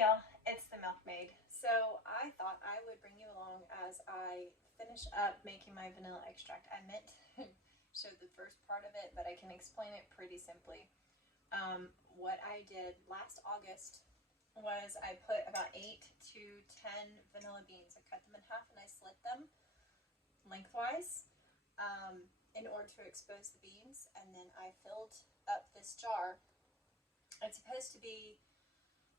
Hey y'all, it's the Milkmaid. So I thought I would bring you along as I finish up making my vanilla extract. I meant to show the first part of it, but I can explain it pretty simply. What I did last August was I put about 8 to 10 vanilla beans. I cut them in half and I slit them lengthwise in order to expose the beans, and then I filled up this jar. It's supposed to be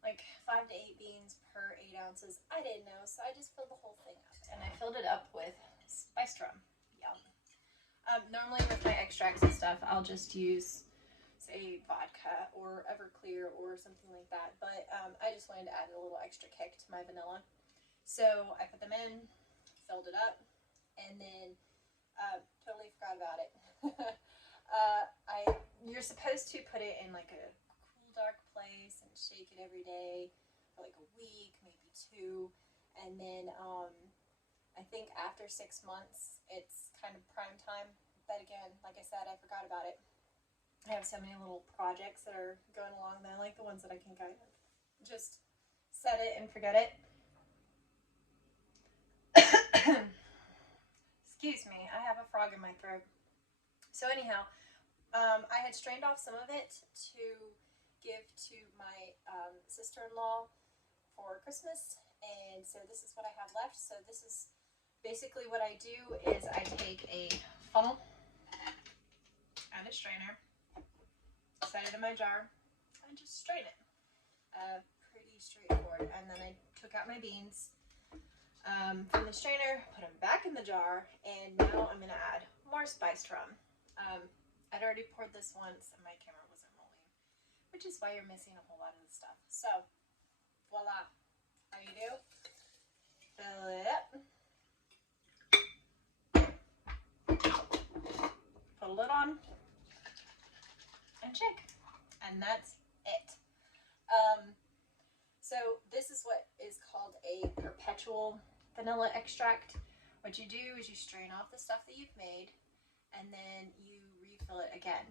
like 5 to 8 beans per 8 ounces. I didn't know, so I just filled the whole thing up. And I filled it up with spiced rum. Yum. Normally with my extracts and stuff, I'll just use, say, vodka or Everclear or something like that. But I just wanted to add a little extra kick to my vanilla. So I put them in, filled it up, and then totally forgot about it. You're supposed to put it in like a dark place and shake it every day for like a week, maybe 2, and then I think after 6 months it's kind of prime time. But again, like I said, I forgot about it. I have so many little projects that are going along that I like the ones that I can kind of just set it and forget it. Excuse me, I have a frog in my throat. So anyhow, I had strained off some of it to give to my sister-in-law for Christmas, and so this is what I have left. So this is basically what I do is I take a funnel and a strainer, set it in my jar, and just strain it. Pretty straightforward. And then I took out my beans from the strainer, put them back in the jar, and now I'm going to add more spiced rum. I'd already poured this once and my camera wasn't rolling, which is why you're missing a whole lot of the stuff. So, voila. How you do? Fill it up. Put a lid on. And shake. And that's it. So this is what is called a perpetual vanilla extract. What you do is you strain off the stuff that you've made, and then you refill it again.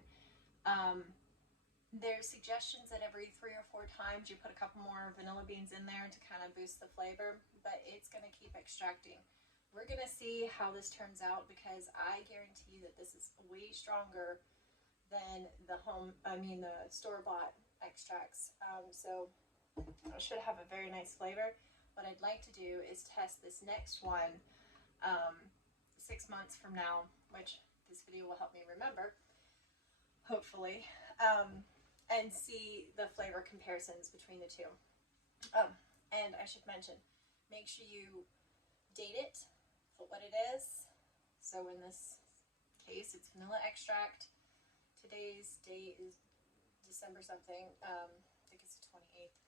There's suggestions that every 3 or 4 times you put a couple more vanilla beans in there to kind of boost the flavor, but it's going to keep extracting. We're going to see how this turns out, because I guarantee that this is way stronger than the store-bought extracts. So it should have a very nice flavor. What I'd like to do is test this next one 6 months from now, which this video will help me remember, hopefully, and see the flavor comparisons between the two. Oh, and I should mention, make sure you date it, put what it is. So in this case, it's vanilla extract. Today's date is December something. I think it's the 28th.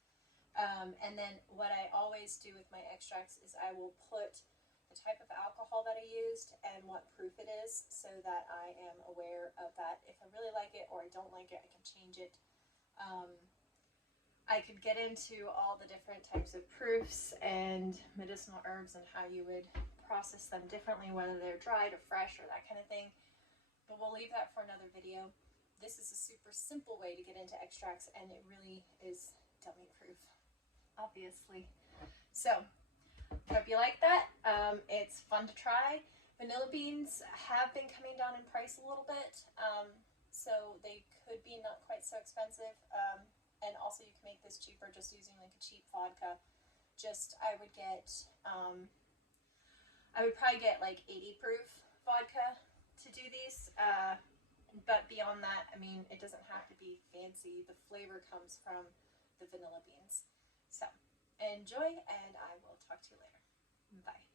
And then what I always do with my extracts is I will put the type of alcohol that I used and what proof it is, so that I am aware of that. If I really like it or I don't like it, I can change it. I could get into all the different types of proofs and medicinal herbs and how you would process them differently, whether they're dried or fresh or that kind of thing. But we'll leave that for another video. This is a super simple way to get into extracts, and it really is dummy proof, obviously. So, hope you like that. It's fun to try. Vanilla beans have been coming down in price a little bit, so they could be not quite so expensive. And also you can make this cheaper just using like a cheap vodka. I would probably get like 80 proof vodka to do these. But beyond that, I mean, it doesn't have to be fancy. The flavor comes from the vanilla beans. So, enjoy, and I will talk to you later. Bye.